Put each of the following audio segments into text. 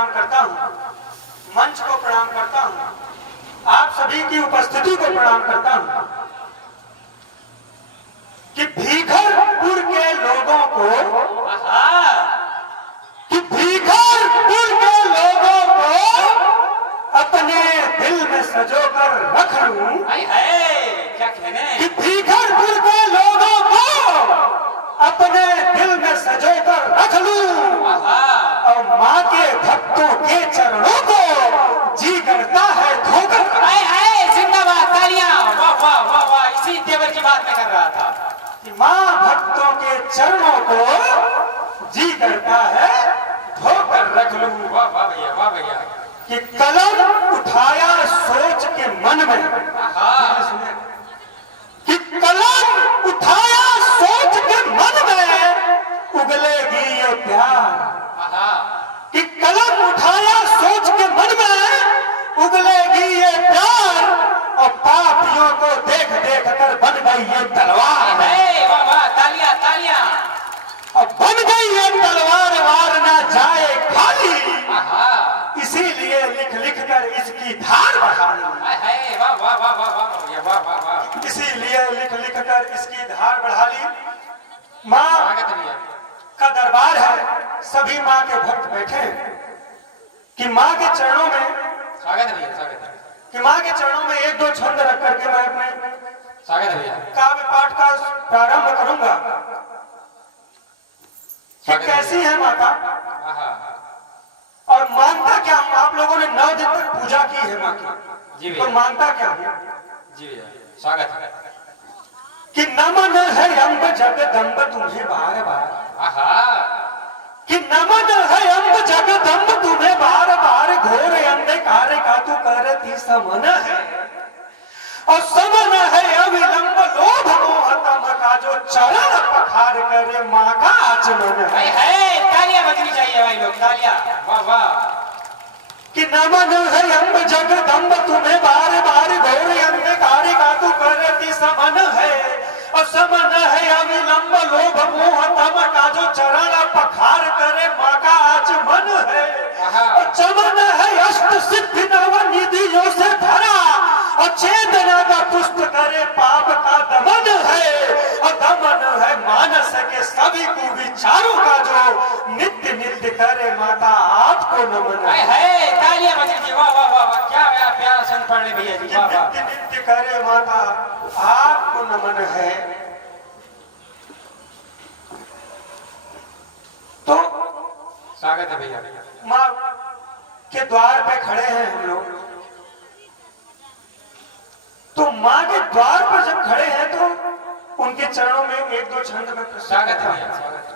प्रणाम करता हूँ, मंच को प्रणाम करता हूँ, आप सभी की उपस्थिति को प्रणाम करता हूँ कि भीखरपुर के लोगों को अपने दिल में सजोकर रख लूं। क्या कहने कि भीखरपुर के लोगों को अपने दिल में सजोकर रख लूं और माँ के भक्तों के चरणों को जी करता है धोकर। जिंदाबाद, तालियां, वाह वाह वाह वाह। इसी तेवर की बात मैं कर रहा था कि माँ भक्तों के चरणों को जी करता है धोकर रख लूं। वाह वाह भैया, वाह भैया। कि कलम उठाया सोच के मन में, कि कलम उठाया सोच के मन में उगलेगी ये प्यार। कि कलम उठाया सोच के मन में उगलेगी ये प्यार और पापियों को देख देख कर बन गई ये तलवार। वाह वाह, तालियां तालियां। और बन गई ये तलवार वार ना जाए खाली, इसीलिए लिख लिख कर इसकी धार बढ़ा ली। वाह वाह वाह वाह वाह वाह वाह वाह। इसीलिए लिख लिख कर इसकी धार बढ़ा ली। माँ का दरबार है, सभी माँ के भक्त बैठे हैं कि माँ के चरणों में स्वागत है भैया, स्वागत है। कि माँ के चरणों में एक दो छंद रख करके मैं अपने स्वागत है भैया। काव्य पाठ का प्रारंभ करूंगा कि कैसी है माता और मानता क्या हूं। आप लोगों ने 9 दिन तक पूजा की है माँ की, तो मानता क्या हूं। जी भैया, स्वागत है। कि नमन है अम्ब जगदम्ब तुम्हें बार बार, कि नमन है अम्ब जगदम्ब तुम्हें बार बार, घोर अंधकार का तू करती समन है और समन है अविलंब लोभ मोह तम का जो चरण पखार करे माँ का आचमन है। तालियां बजनी चाहिए भाई लोग, तालियां, वाह वाह। कि नमन है अम्ब जगदम्ब तुम्हें बार बार, घोर अंधकार का तू करती समन है और समन है अविलंब लोभ मोह तम का जो चरण पखार करे माँ का आचमन है। और चमन है अष्ट सिद्धि नव निधियों से भरा और चेतना का पुष्ट करे पाप का दमन है और दमन है मानस के सभी कुविचारों का जो नित्य नित्य करे माता आपको नमन है। तालियां बजनी, वाह वाह वाह वाह। क्या प्यारा संत पढ़ने भैया जी, वाह वाह। नित्य नित्य करे माता आपको नमन है। तो स्वागत है भैया। माँ के द्वार पे खड़े हैं हम लोग, तो माँ के द्वार पर जब खड़े हैं तो उनके चरणों में एक दो छंद में स्वागत है भैया, स्वागत है।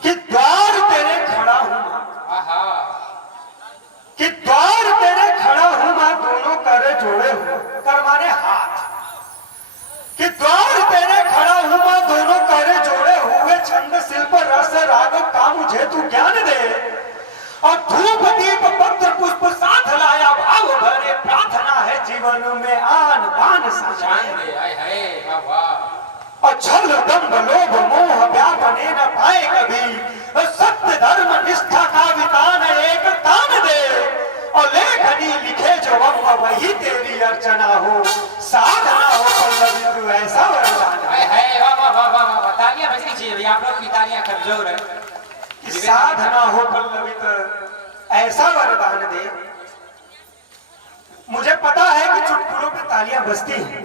कि द्वार तेरे खड़ा हूं माँ, कि द्वार तेरे खड़ा हूं माँ, दोनों कर जोड़े हुए कर माने हाथ। कि द्वार तेरे खड़ा हूं माँ, दोनों कर जोड़े हुए, छंद शिल्प रस राग का मुझे तू ज्ञान दे और धूप दीप पत्र पुष्प साथ लाया भाव भरे, प्रार्थना है जीवन में आन बान सजान दे। और छल दंभ लोभ मोह व्यापने न पाए कभी, सत्य धर्म निष्ठा का वितान एक तान दे और लेखनी लिखे जो वही तेरी अर्चना हो, साधना हो पल्लवी तू ऐसा वरदान है। तालियां बजनी चाहिए भैया, आप लोग की तालियां कमजोर है। साधना हो पल्लवित ऐसा वरदान दे। मुझे पता है कि चुटकुलों पे तालियां बजती हैं,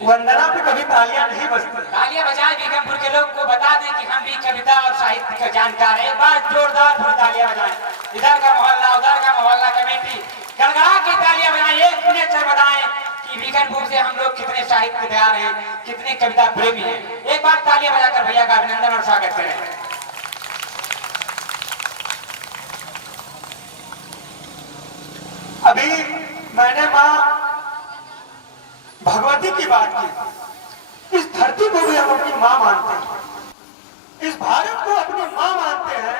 वंदना पे कभी तालियां नहीं बजती। तालियां बजाएं, बीगमपुर के लोग को बता दें कि हम भी कविता और साहित्य का जानकार है। एक बार जोरदार पूरी तालियां बजाएं। इधर का मोहल्ला, उधर का मोहल्ला, कमेटी गड़गड़ा की तालियां बजाएं। एक मिनट से बताएं कि बीगमपुर से हम लोग कितने साहित्यकार हैं, कितने कविता प्रेमी हैं। एक बार तालियां बजाकर भैया का अभिनंदन और स्वागत करें। अभी मैंने माँ भगवती की बात की। इस धरती को भी हम अपनी माँ मानते हैं, इस भारत को अपनी माँ मानते हैं।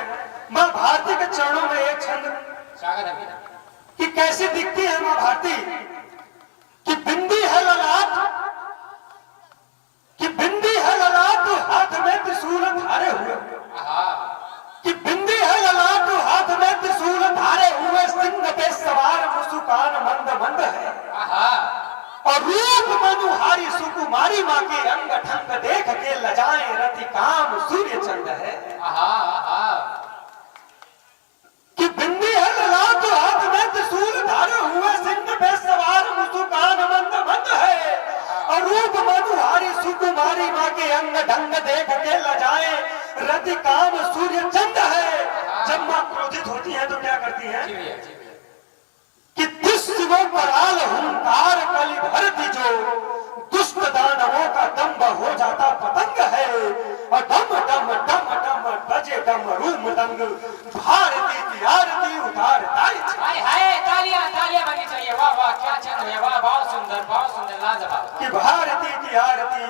माँ भारती के चरणों में एक छंद स्वागत है भैया। कि कैसे दिखती है माँ भारती, कि बिंदी है ललाट, कि बिंदी है ललाट हाथ में त्रिशूल धारे हुए, कि बिंदी है ललाट मंद है। आहा और रूप मनुहारी सुकुमारी माँ के अंग ढंग देख के लजाएं रति काम सूर्य चंद है। आहा आहा कि बिंदी है ललाट हाथ में त्रिशूल धारे हुए सिंह पे सवार मुस्कान मंद मंद है। और रूप मनुहारी सुकुमारी माँ के अंग ढंग देख के लजाएं रति काम सूर्य चंद है। जब माँ क्रोधित होती है तो क्या करती है जी भैया जी भैया कि दुष्ट कराल हुंकार कली भरती जो दुष्ट दानवों का दम्भ हो जाता पतंग है। और डम डम डम डम बजे डमरू मृदंग भारती की आरती उतारता हाय हाय तालियां तालियां बनी चाहिए। वाह वाह क्या चंद है। वाह बहुत सुंदर लाजवाब। कि भारती की आरती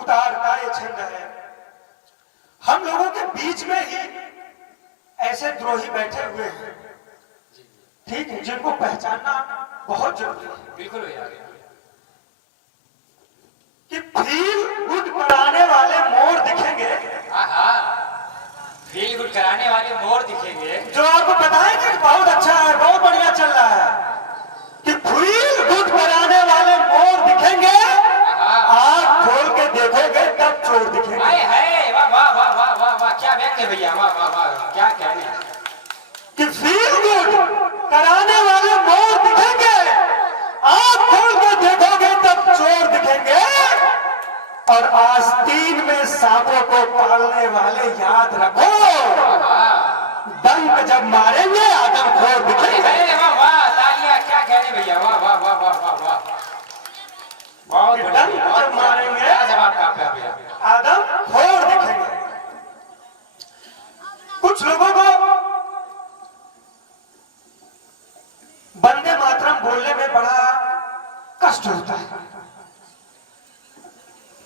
उतारता ये छंद है। हम लोगों के बीच में ही ऐसे द्रोही बैठे हुए हैं, ठीक है, जिनको पहचानना बहुत जरूरी है। बिल्कुल भैया कि फील गुड कराने वाले मोर दिखेंगे, आहा फील गुड कराने वाले मोर दिखेंगे। जो आपको बताएं कि बहुत अच्छा है, बहुत बढ़िया चल रहा है। कि फील गुड कराने वाले मोर दिखेंगे, आँख खोल के देखोगे तब चोर दिखेंगे। हाय हाय वाह वाह वाह वाह वाह वाह क्या व्यंग्य भैया। वाह वाह वाह क्या कहने। कि फील गुड कराने वाले मोर दिखेंगे, आँख खोल के देखोगे तब चोर दिखेंगे। और आस्तीन में सांपों को पालने वाले याद रखो, डंक जब मारेंगे आदमखोर दिखेंगे। हाय वाह वाह तालियां क्या कहने भैया। वाह वाह वाह वाह वाह वाह बहुत बढ़िया। जब मारेंगे क्या जवाब का आपका भैया। आदमखोर दिखेंगे। कुछ लोगों को वंदे मातरम बोलने में बड़ा कष्ट होता है,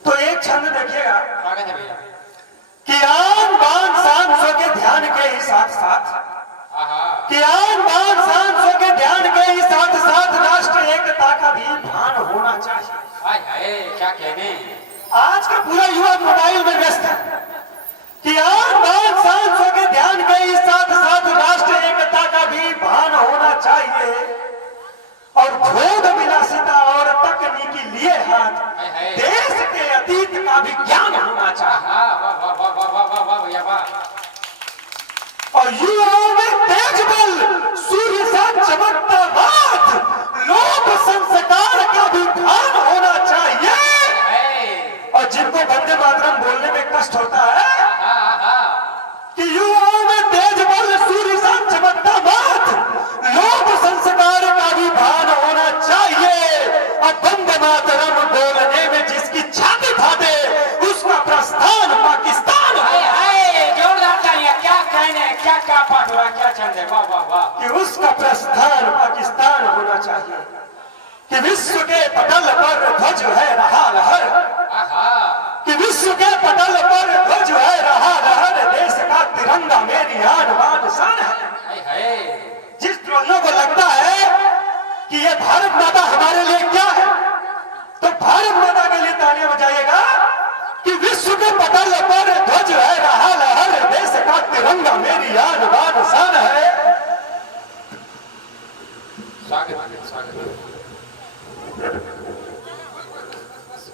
तो एक छंद देखिएगा स्वागत है भैया। कि आन बान शान सो के ध्यान के ही साथ साथ, आहा कि आन बान शान सो के ध्यान के ही साथ साथ राष्ट्र एकता का भी भान होना चाहिए। हाय हाय क्या कहने। आज का पूरा युवा मोबाइल में व्यस्त है। कि आन बान शान सो के ध्यान के ही साथ साथ राष्ट्र एकता का भी भान होना चाहिए। और भोग विलासिता और तकनीकी लिए हाथ देश के अतीत का भी ज्ञान होना चाहिए। आहा वाह वाह वाह वाह वाह वाह वाह भैया वाह। और युवाओं में तेज बल सूर्य सा चमकता बात लोक संस्कार का भी भान होना चाहिए। और जिनको वंदे मातरम बोलने में कष्ट होता है, कि युवाओं में तेज बल सूर्य सा चमकता बात लोक संस्कार का भी भान होना चाहिए। और वंदे मातरम बोलने में जिसकी छाती फाटे उसका प्रस्थान पाकिस्तान है। हाय हाय जोरदार तालियां क्या कहने। क्या पाठ हुआ क्या छंद है। वाह वाह वाह। कि उसका प्रस्थान पाकिस्तान होना चाहिए। कि विश्व के पटल पर ध्वज है रहा लहर, आहा कि विश्व के पटल पर ध्वज है रहा लहर, देश का तिरंगा मेरी आन बान शान है। हाय हाय जिस द्रोहियों को लगता है कि ये भारत माता हमारे लिए क्या है, तो भारत माता के लिए तालियां बजाइएगा। कि विश्व के पटल पर ध्वज है रहा लहर, देश का तिरंगा मेरी आन बान शान है। स्वागत है स्वागत है।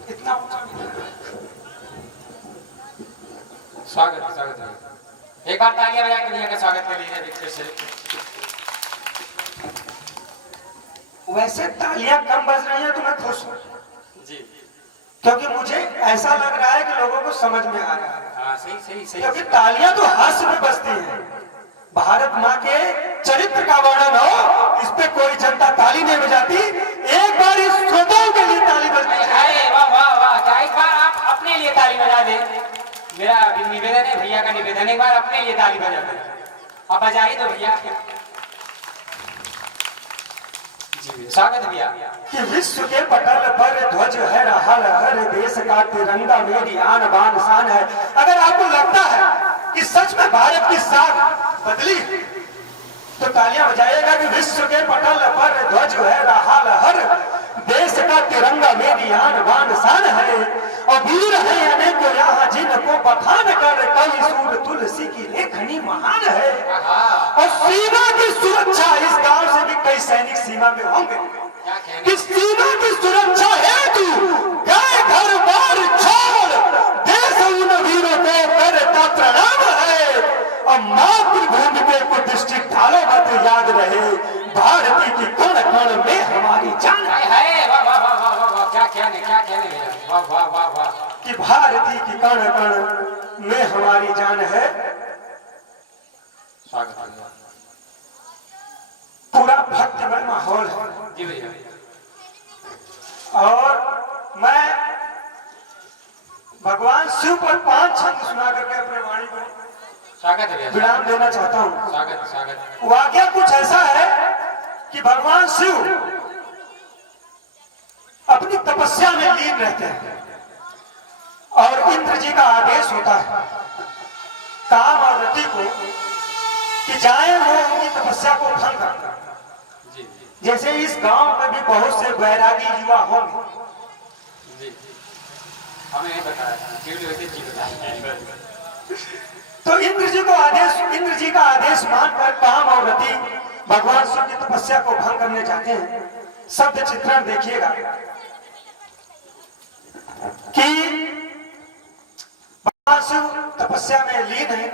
इतना स्वागत है। एक बार तालियां बजा के भैया का स्वागत कर लीजिए फिर से। वैसे तालियां कम बज रही हैं तो मैं खुश हूं, जी क्योंकि मुझे ऐसा लग रहा है कि लोगों को समझ में आ रहा है। हाँ सही सही सही। क्योंकि तालियां तो हास्य में बजती हैं। भारत माँ के चरित्र का वर्णन हो, इस पे कोई जनता ताली नहीं बजाती। एक बार इस श्रोताओं के लिए ताली बजनी चाहिए। हाय वाह वाह वाह। क्या एक बार आप अपने लिए ताली बजा दें। मेरा निवेदन है भैया का निवेदन, एक बार अपने लिए ताली बजा दें। अब बजा ही दो भैया। जी स्वागत है भैया। कि विश्व के पटल पर ध्वज है रहा लहर, देश का तिरंगा मेरी आन बान शान है। अगर आपको लगता है कि सच में भारत की साख बदली, तो तालियां बजाइएगा। कि विश्व के पटल पर ध्वज है रहा लहर, देश का तिरंगा मेरी आन बान शान है। और वीर है अनेकों यहाँ जिनको बखान कर कई सूर तुलसी की लेखनी महान है। और सीमा की सुरक्षा इस गांव से भी कई कई सैनिक सीमा में होंगे क्या कहने कि सीमा की सुरक्षा हेतु गए घर बार छोड़ देश उन वीरों को करता प्रणाम है। और मातृभूमि पे प्रतिष्ठित ढालो मत याद रहे, भारती की कण कण में हमारी जान है। वाह वाह वाह वाह वाह वाह, क्या कहने भैया, वाह वाह वाह वाह। कि भारती की कण कण में हमारी जान है। स्वागत है पूरा भक्तिमय माहौल है। जी भैया। और मैं भगवान शिव पर 5 छंद सुना करके अपने वाणी को स्वागत है भैया, विराम देना चाहता हूँ। स्वागत स्वागत। वाक्य कुछ ऐसा है कि भगवान शिव अपनी तपस्या में लीन रहते हैं और इंद्र जी का आदेश होता है काम और रति को कि जाए वो उनकी तपस्या को भंग कर। जी जी जैसे इस गांव में भी बहुत से बैरागी युवा होंगे, जी, हमें नहीं बताया था, केवल वैसे जी बताया। तो इंद्र जी का आदेश मानकर काम और रति भगवान शिव की तपस्या को भंग करने जाते हैं। शब्द चित्रण देखिएगा कि भगवान शिव तपस्या में लीन है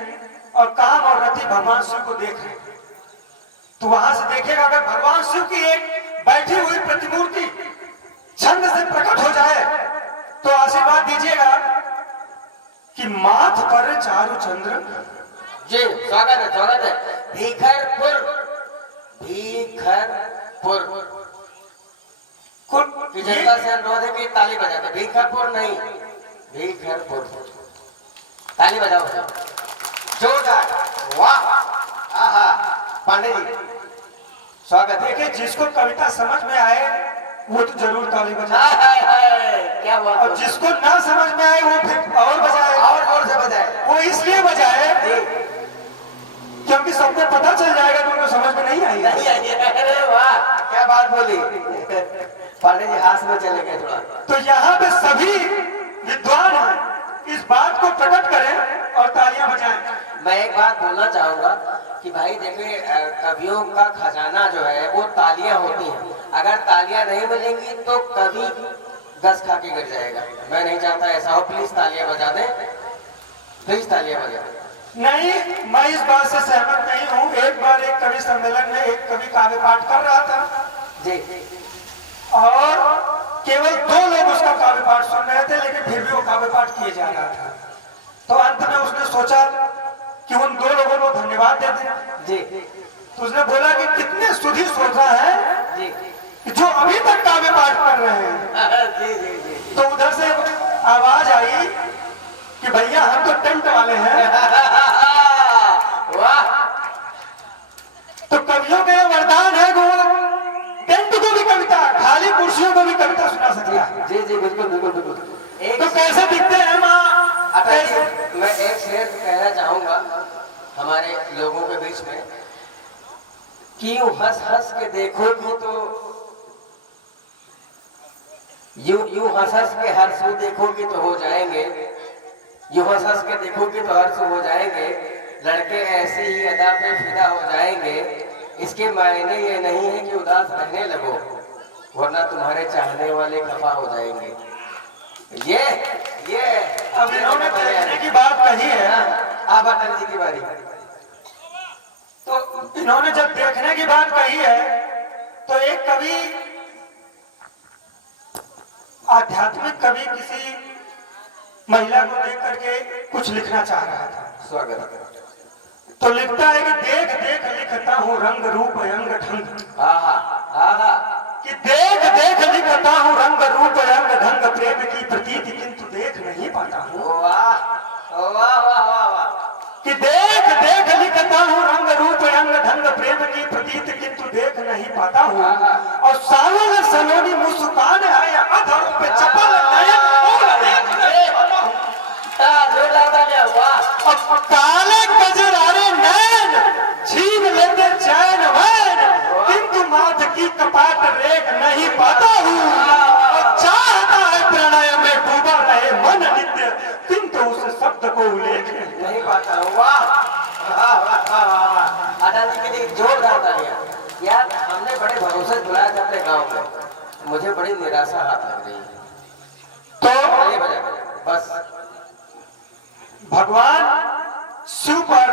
और काम और रति भगवान शिव को देख रहे हैं। तो वहां से देखिएगा अगर भगवान शिव की एक बैठी हुई प्रतिमूर्ति छंद से प्रकट हो जाए तो आशीर्वाद दीजिएगा कि माथ पर चारु चंद्र। जी स्वागत है। भीखरपुर की जनता से अनुरोध है कि ताली बजाते। भीखरपुर नहीं, भीखरपुर। ताली बजाओ जोरदार। वाह, आहा, पांडे जी स्वागत है। देखिए जिसको कविता समझ में आए वो तो जरूर ताली बजाए हाय हाय, क्या बात और है। जिसको ना समझ में आए वो फिर और बजाए। और जोर से बजाए। वो इसलिए बजाए जी, क्योंकि सबको पता चल जाएगा कि उनको समझ में नहीं आई। नहीं आई। अरे वाह, क्या बात बोली। पांडे जी हाथ में चले गए थोड़ा। तो यहाँ पे सभी विद्वान इस बात को प्रकट करें और तालियां बजाएं। मैं एक बात बोलना चाहूंगा कि भाई देखिए, कवियों का खजाना जो है वो तालियां होती हैं। अगर तालियां नहीं मिलेंगी तो कभी गस खा के गिर जाएगा। मैं नहीं चाहता ऐसा हो, प्लीज तालियां बजा दें, प्लीज तालियां बजा दें। नहीं, मैं इस बात से सहमत नहीं हूँ। एक बार एक कवि सम्मेलन में एक कवि काव्य पाठ कर रहा था जी, और केवल 2 लोग उसका काव्य पाठ सुन रहे थे, लेकिन फिर भी वो काव्य पाठ किए जा रहा था। तो अंत में उसने सोचा कि उन 2 लोगों को धन्यवाद दे दें। जी, तो उसने बोला कि कितने सुधी श्रोता है जी, कि जो अभी तक काव्य पाठ कर रहे हैं। जी, जी, जी। तो उधर से आवाज आई कि भैया हम तो टेंट वाले हैं। वाह, तो कवियों का वरदान है कि वो टेंट को भी कविता, खाली कुर्सियों को भी कविता सुना सकता है। जी जी, बिल्कुल बिल्कुल बिल्कुल। एक तो कैसे दिखते हैं माँ? अटल जी, मैं एक शेर कहना चाहूंगा हमारे लोगों के बीच में कि यूं हंस हंस के देखोगी तो यूं हंस हंस के हर सू देखोगी तो हो जाएंगे। यूं हंस हंस के देखोगी तो हर सू हो जाएंगे। लड़के ऐसे ही अदा पे फिदा हो जाएंगे। इसके मायने ये नहीं है कि उदास रहने लगो, वरना तुम्हारे चाहने वाले खफा हो जाएंगे। ये अब इन्होंने देखने की बात कही है। अब अटल जी की बारी। तो इन्होंने जब देखने की बात कही है तो एक कवि, आध्यात्मिक कवि, किसी महिला को देख करके कुछ लिखना चाह रहा था। स्वागत है। तो लिखता है कि देख देख लिखता हूँ रंग रूप अंग ढंग। आहा, आहा, कि देख देख लिखता हूँ रंग रूप अंग ढंग, प्रेम की प्रतीति किंतु देख नहीं पाता हूँ। वाह वाह वाह वाह वाह। कि देख देख लिखता हूँ रंग रूप अंग ढंग, प्रेम की प्रतीति किंतु देख नहीं पाता हूँ। और सावन सलोनी मुस्कान है या अधरों पे चपल नयन जोरदार तालियां। वाह, और काले कजरारे नैन छीन लेते चैन वैन, किंतु माथ की कपाट रेख नहीं पाता हूँ। और चाहता है प्रणय में डूबा रहे मन नित्य, किंतु उस शब्द को उल्लेख नहीं पाता हूँ। वाह वाह वाह वाह वाह। अटल जी के लिए जोरदार तालियां। यार हमने बड़े भरोसे से बुलाया था अपने गांव में, मुझे बड़ी निराशा हाथ लग रही है। तो ये वजह है, बस भगवान शिव पर,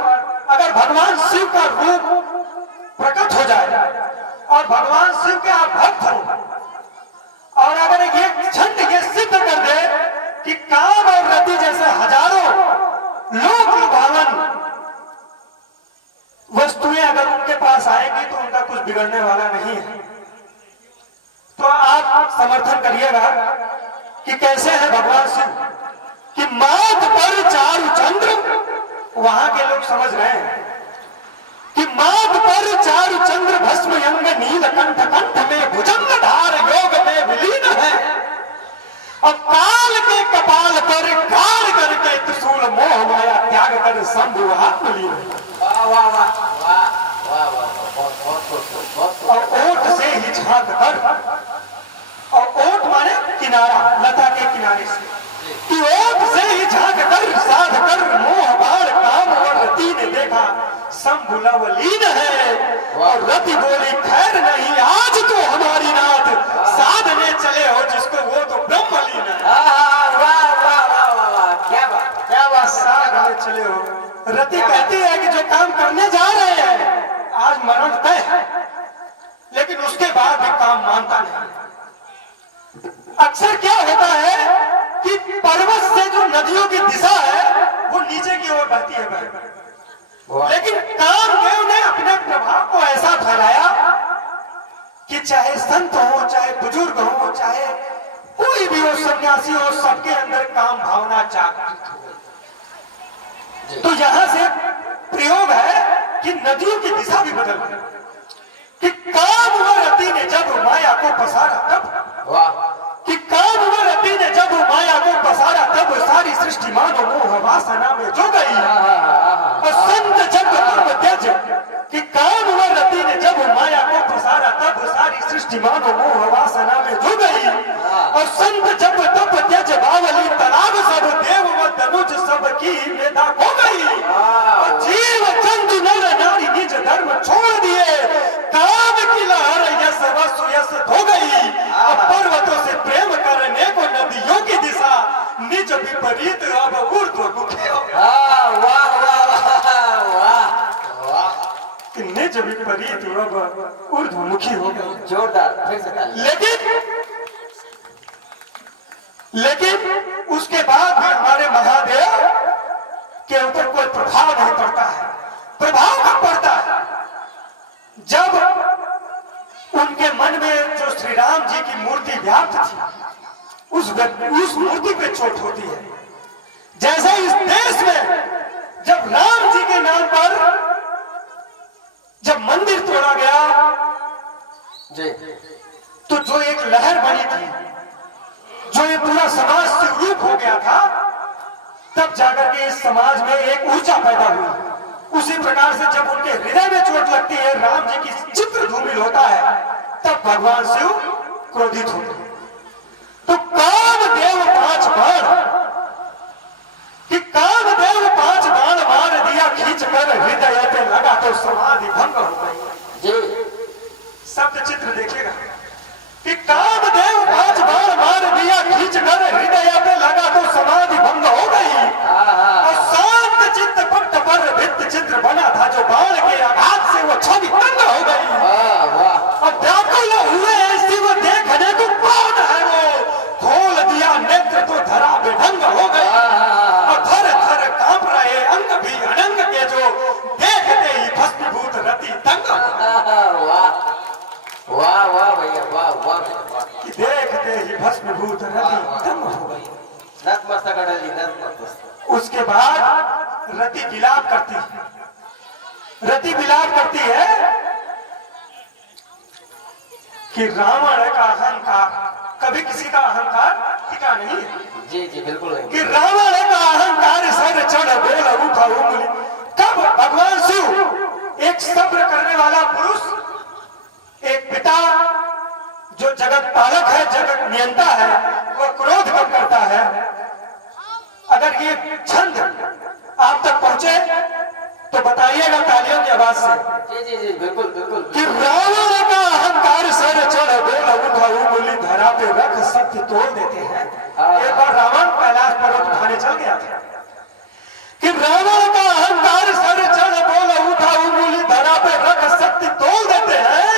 अगर भगवान शिव का रूप प्रकट हो जाए और भगवान शिव के आप भक्त हो और अगर ये छंद ये सिद्ध कर दे कि काम और रति जैसे हजारों लोक लुभावन वस्तुएं अगर उनके पास आएंगी तो उनका कुछ बिगड़ने वाला नहीं है। तो आप समर्थन करिएगा कि कैसे है भगवान शिव कि माथ पर चारु चंद्र, वहां के लोग समझ रहे हैं कि माथ पर चारु चंद्र भस्म यंग नील कंठ, कंठ में भुजंग धार योग में विलीन है। अब काल के कपाल पर काल करके त्रिशूल मोह माया त्याग कर शंभु आत्मलीन है। वाह वाह वाह वाह वाह वाह, बहुत बहुत बहुत और ओठ से ही झांक कर, और ओठ माने किनारा, लता के किनारे से, कि ओठ से ही झांक कर साध कर मोह बाढ़ काम और रति ने देखा शंभु लवलीन है। और रति बोली खैर नहीं आज तो हमारी नाथ, साधने चले हो जिसको वो तो ब्रह्मलीन है। वाह वाह वाह वाह वाह, क्या बात क्या बात। साधने चले हो, रति कहती है कि जो काम करने जा रहे हैं आज मरण तय है, लेकिन उसके बाद भी काम मानता नहीं। अक्सर क्या होता है कि पर्वत से जो नदियों की दिशा है वो नीचे की ओर बहती है भाई, लेकिन कामदेव ने अपने प्रभाव को ऐसा फैलाया कि चाहे संत हो, चाहे बुजुर्ग हो, चाहे कोई भी हो, सन्यासी हो, सबके अंदर काम भावना जागृत हो। तो यहां से प्रयोग है कि नदियों की दिशा भी बदल गई कि काम व रति ने जब माया को पसारा तब, वाह, कि काम व रति ने जब माया को पसारा तब सारी सृष्टि मानो मोह वासना में जो गई। और संत जब कर्म त्यज, कि काम व रति ने जब माया को पसारा तब सारी सृष्टि मानो मोह वासना में जो गई। और संत जब तप त्यज बावली तालाब सब देव व धनुज सब की वेदा हो गई। और जीव जंतु नर नारी निज धर्म छोड़ दिए, काम की लहर यस वसु यस हो गई। अब पर्वतों से प्रेम करने को नदियों की दिशा निज विपरीत अब ऊर्ध्वमुखी हो गई। वाह वाह वाह वाह, कि निज विपरीत अब ऊर्ध्वमुखी हो गई। जोरदार, फिर से ताली। लेकिन उसके बाद भी हमारे महादेव के ऊपर कोई प्रभाव नहीं पड़ता है। प्रभाव कब पड़ता है? जब उनके मन में जो श्री राम जी की मूर्ति व्याप्त थी उस मूर्ति पे चोट होती है। जैसे इस देश में जब राम जी के नाम पर जब मंदिर तोड़ा गया जी, तो जो एक लहर बनी थी, जो ये पूरा समाज से रूप हो गया था, तब जाकर के इस समाज में एक ऊर्जा पैदा हुई। उसी प्रकार से जब उनके हृदय में चोट लगती है, राम जी की चित्र धूमिल होता है, तब भगवान शिव क्रोधित होते हैं। तो कामदेव 5 बाण, कि कामदेव 5 बाण मार दिया खींच कर, हृदय पे लगा तो समाधि भंग हो गई। जी, शब्द चित्र देखिएगा कि कामदेव 5 बाण मार दिया खींच कर, हृदय पे लगा तो समाधि भंग हो गई। और शांत चित्त पट्ट पर भित्त चित्र बना था, जो बाण के आघात से वो छवि तंग हो गई। वाह वाह, अब व्याकुल हुए ऐसी वो देखने को कौन है, वो खोल दिया नेत्र तो धरा बेढंग हो गई। और थर थर कांप रहे अंग भी अनंग के, जो देखते ही भस्मीभूत रति तंग हो गई। वाह वाह भैया, वाह वाह वाह, कि देखते ही भस्मीभूत रति तंग हो गई। नतमस्तक अटल जी, नतमस्तक। उसके बाद रति विलाप करती है। रति विलाप करती है कि रावण का अहंकार, कभी किसी का अहंकार टिका नहीं है। जी जी, बिल्कुल नहीं। कि रावण का अहंकार सर चढ़ बोल उठा उंगली। कब भगवान शिव, एक सब्र करने वाला पुरुष, एक पिता जो जगत पालक है, जगत नियंता है, वह क्रोध कब करता है? अगर ये छंद आप तक पहुंचे तो बताइएगा तालियों की आवाज से जी जी जी बिल्कुल बिल्कुल कि रावण का अहंकार सर चढ़ बोला उठा उंगली धरा पे रख सत्य तोड़ देते हैं। एक बार रावण कैलाश पर्वत उठाने चल गया था कि रावण का अहंकार सर चढ़ बोला उठा उंगली धरा पे रख सत्य तोड़ देते हैं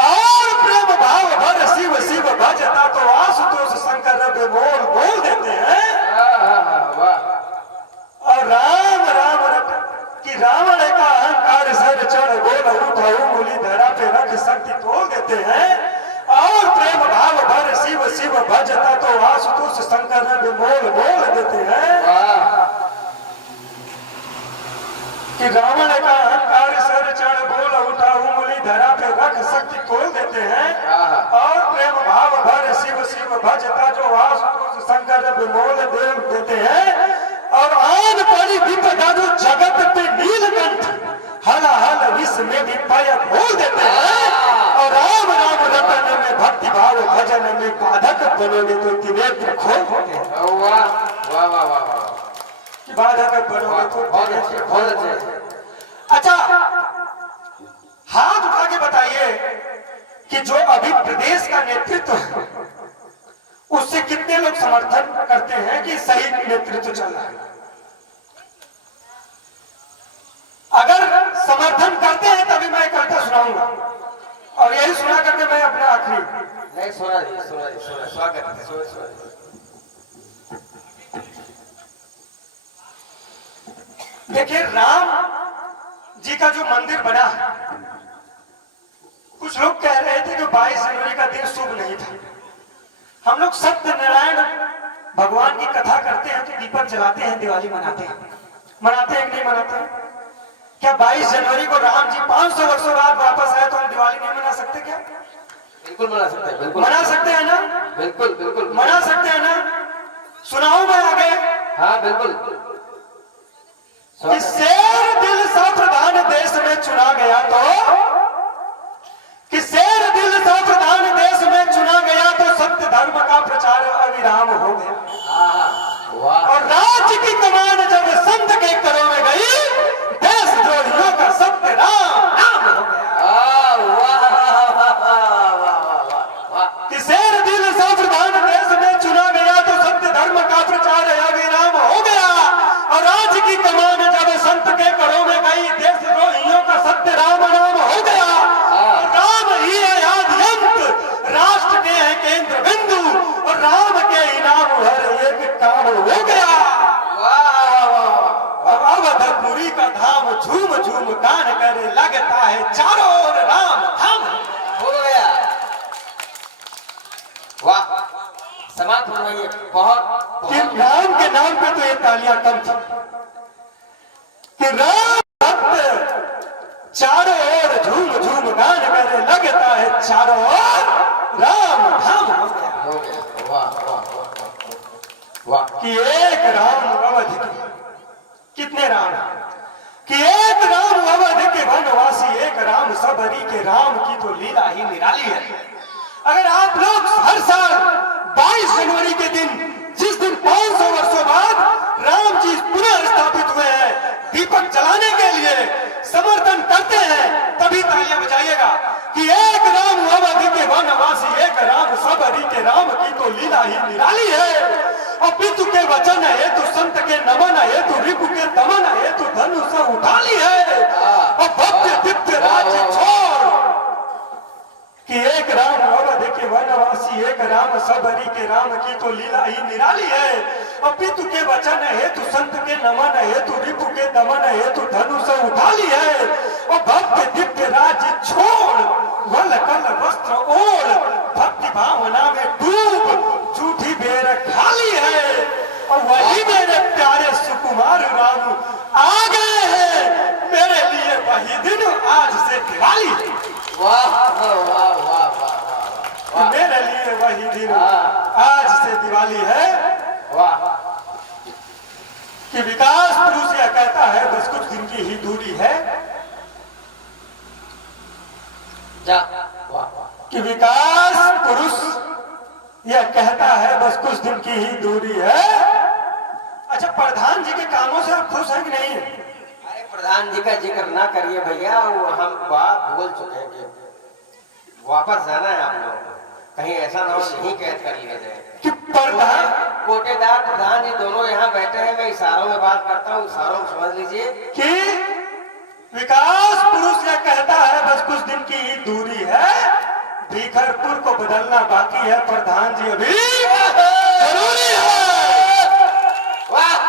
और प्रेम भाव भर शिव शिव भजता तो आशुतोष शंकर बेमोल बोल देते हैं। वाह और राम राम रट कि रावण का अहंकार सर चढ़ बोल उठा उंगली धरा पे रख शक्ति तोड़ देते हैं और प्रेम भाव भर शिव शिव भजता तो आशुतोष शंकर बेमोल बोल देते हैं। वाह कि रावण का अहंकार सर चढ़ बोल उठा उंगली धरा पे रख शक्ति तोड़ देते हैं और प्रेम भाव भर शिव शिव भजता जो आशुतोष शंकर बेमोल देव देते हैं। और आन पड़ी विपदा जो जगत पे नीलकंठ हल हल विष में भी पाया बोल देते हैं। और राम राम रटन में भक्ति भाव भजन में बाधक बनोगे तो त्रिनेत्र खोल देते हैं। वाह वाह वाह वाह वाह कि बाधक बनोगे तो बहुत अच्छे बहुत अच्छे। अच्छा हाथ उठा के बताइए कि जो अभी प्रदेश का नेतृत्व है उससे कितने लोग समर्थन करते हैं कि सही नेतृत्व चल रहा है। अगर समर्थन करते हैं तभी मैं कविता सुनाऊंगा और यही सुना करके मैं अपना आखिरी नहीं सुना स्वागत है सुना देखिए राम जी का जो मंदिर बना है कुछ लोग कह रहे थे कि 22 जनवरी का दिन शुभ नहीं था। हम लोग सत्यनारायण भगवान की कथा करते हैं तो दीपक जलाते हैं दिवाली मनाते हैं कि नहीं मनाते हैं? क्या 22 जनवरी को राम जी 500 वर्षों बाद वापस आए तो हम दिवाली नहीं मना सकते क्या? बिल्कुल मना सकते हैं बिल्कुल मना सकते हैं ना? बिल्कुल बिल्कुल मना सकते हैं ना? सुनाऊं मैं आगे हाँ बिल्कुल कि शेर दिल सा प्रधान देश में चुना गया तो कि शेर दिल सा प्रधान देश में चुना गया तो सत्य धर्म का प्रचार अविराम हो गया। वाह और राज्य की कमान जब संत के करों में गई देशद्रोहियों का सत्य राम नाम हो गया। कि शेर दिल सा प्रधान देश में चुना गया तो सत्य धर्म का प्रचार अविराम हो गया। और राज्य की कमान जब संत के करों में गई देशद्रोहियों का सत्य राम नाम हो गया। राम ही है आद्यंत राष्ट्र के है केंद्र बिंदु और राम के इनाम हर एक काम हो गया। अब अवधपुरी का धाम झूम झूम गान करे लगता है चारों ओर राम धाम हो गया। वाह समाप्त हो रही है बहुत कि राम के नाम पे तो ये तालियां कम थी कि राम भक्त चारों ओर झूम झूम गान करे लगता है चारों ओर राम धाम हो गया। वाह वाह वाह कि एक राम अवधि के कितने राम कि एक राम अवधि के वनवासी एक राम सबरी के राम की तो लीला ही निराली है। अगर आप लोग हर साल 22 जनवरी के दिन जिस दिन 500 वर्षों बाद राम जी पुनः स्थापित हुए हैं दीपक जलाने के लिए समर्थन करते हैं तभी तालियां बजाइएगा कि एक राम अवधि के वनवासी एक राम सबरी के राम की तो लीला ही निराली है। और पितु के वचन है तू संत के नमन है तू रिपु के दमन है तू धनुष उठा ली है। और भव्य दिव्य राज्य छोड़ कि एक राम अवधि के वनवासी एक राम सबरी के राम की तो लीला ही निराली है। और पितु के वचन है तू संत के नमन है तू रिपु के दमन है तू धनुष उठा ली है। और भव्य दिव्य राज्य छोड़ वल कल वस्त्र ओढ़ भक्ति भावना में डूब झूठी बेर खाली है। और वही मेरे प्यारे सुकुमार राम आ गए हैं मेरे लिए वही दिन आज से दिवाली वाह वाह वाह वाह मेरे लिए वही दिन आज से दिवाली है। वाह कि विकास पुरुष यह कहता है बस कुछ दिन की ही दूरी है जा वाह कि विकास पुरुष यह कहता है बस कुछ दिन की ही दूरी है। अच्छा प्रधान जी के कामों से आप खुश हैं कि नहीं? अरे प्रधान जी का जिक्र ना करिए भैया, वो हम बात बोल चुके हैं कि वापस जाना है आप लोगों को, कहीं ऐसा ना हो नहीं कैद कर लिया जाए। कि प्रधान कोटेदार प्रधान जी दोनों यहाँ बैठे हैं, मैं इशारों में बात करता हूँ, इशारों में समझ लीजिए। कि विकास पुरुष यह कहता है बस कुछ दिन की ही दूरी है, भीखरपुर को बदलना बाकी है, प्रधान जी अभी जरूरी है। वाह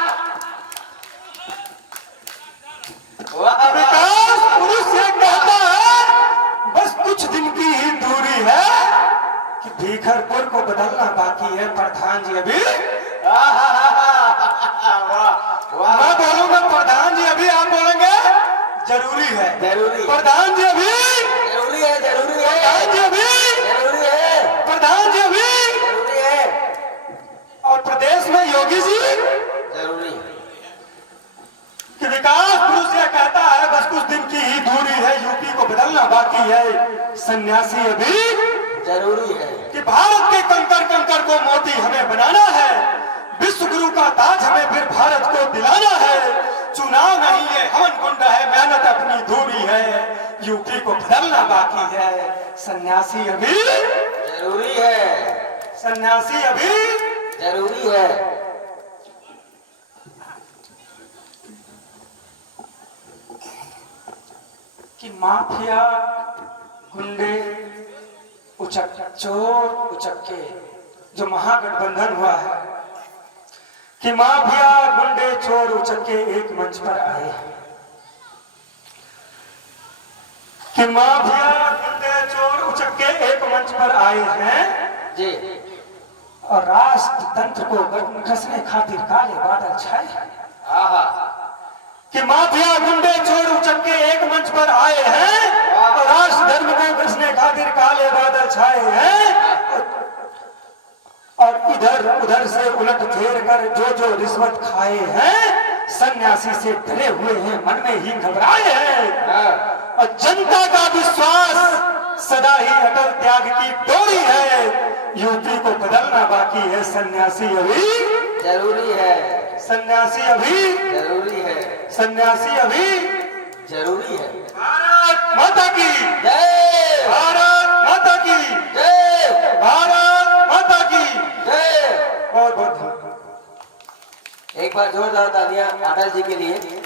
वाह, विकास पुरुष यह कहता है बस कुछ दिन की ही दूरी है, कि भीखरपुर को बदलना बाकी है, प्रधान जी अभी। वाह, मैं बोलूंगा प्रधान जी अभी, आप बोलेंगे जरूरी है। जरूरी, प्रधान जी अभी, जरूरी है, जरूरी है, प्रधान जी अभी, जरूरी है, प्रधान जी अभी, जरूरी है, और प्रदेश में योगी जी जरूरी है। कि विकास पुरुष यह कहता है बस कुछ दिन की ही दूरी है, यूपी को बदलना बाकी है, सन्यासी अभी जरूरी है। कि भारत के कंकर कंकर को मोती हमें बनाना है, विश्व गुरु का ताज हमें फिर भारत को दिलाना है, चुनाव नहीं है हवन कुंड है, मेहनत अपनी धूरी है, यूपी को बदलना बाकी है, सन्यासी अभी जरूरी है, सन्यासी अभी। जरूरी है। कि माफिया गुंडे चोर उचक्के जो महागठबंधन हुआ है, कि माफिया गुंडे चोर उचक्के एक मंच पर आए, कि माफिया गुंडे चोर उचक्के एक मंच पर आए हैं जी, और राष्ट्र तंत्र को घसने खातिर काले बादल छाए हैं। आहा, कि माफिया गुंडे चोर उचक्के एक मंच पर आए हैं और राष्ट्र धर्म को घसने खातिर काले बादल छाए हैं, और इधर उधर से उलट फेर कर जो जो रिश्वत खाए हैं, सन्यासी से डरे हुए हैं, मन में ही घबराए हैं, और जनता का विश्वास सदा ही अटल त्याग की डोरी है, यूपी को बदलना बाकी है, सन्यासी अभी जरूरी है, सन्यासी अभी जरूरी है, सन्यासी अभी। जरूरी है। भारत माता की जय, भारत माता की जय, भारत माता की जय। बहुत बहुत धन्यवाद। एक बार जोरदार तालियां अटल जी के लिए।